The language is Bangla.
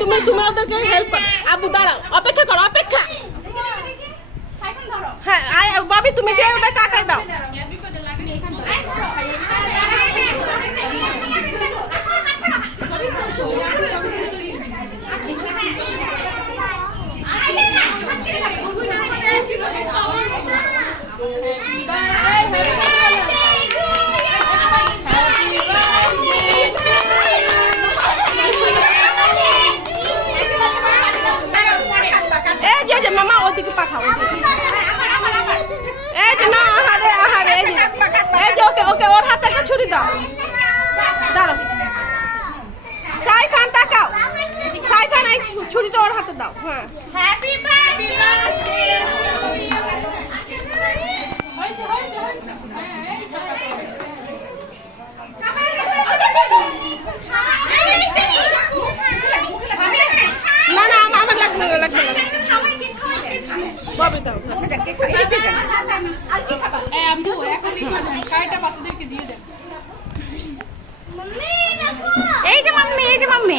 তুমি তুমি ওদেরকে হেল্প করো। আবু দাঁড়াও, অপেক্ষা করো, অপেক্ষা। হ্যাঁ বাবি তুমি দিয়ে ওটা কাটাই দাও। মামা ওদিকে পাঠাও। এই যে না, আহারে আহারে, এই যে ওকে ওকে ওর হাতে একটা ছুরি দাও। দাঁড়াও সাইফান, তাকাও সাইফান, এই ছুরিটা ওর হাতে দাও। হ্যাঁ হ্যাপি বার্থডে। না না আমার লাগবে লাগবে না। এই যে মাম্মি, এই যে মাম্মি।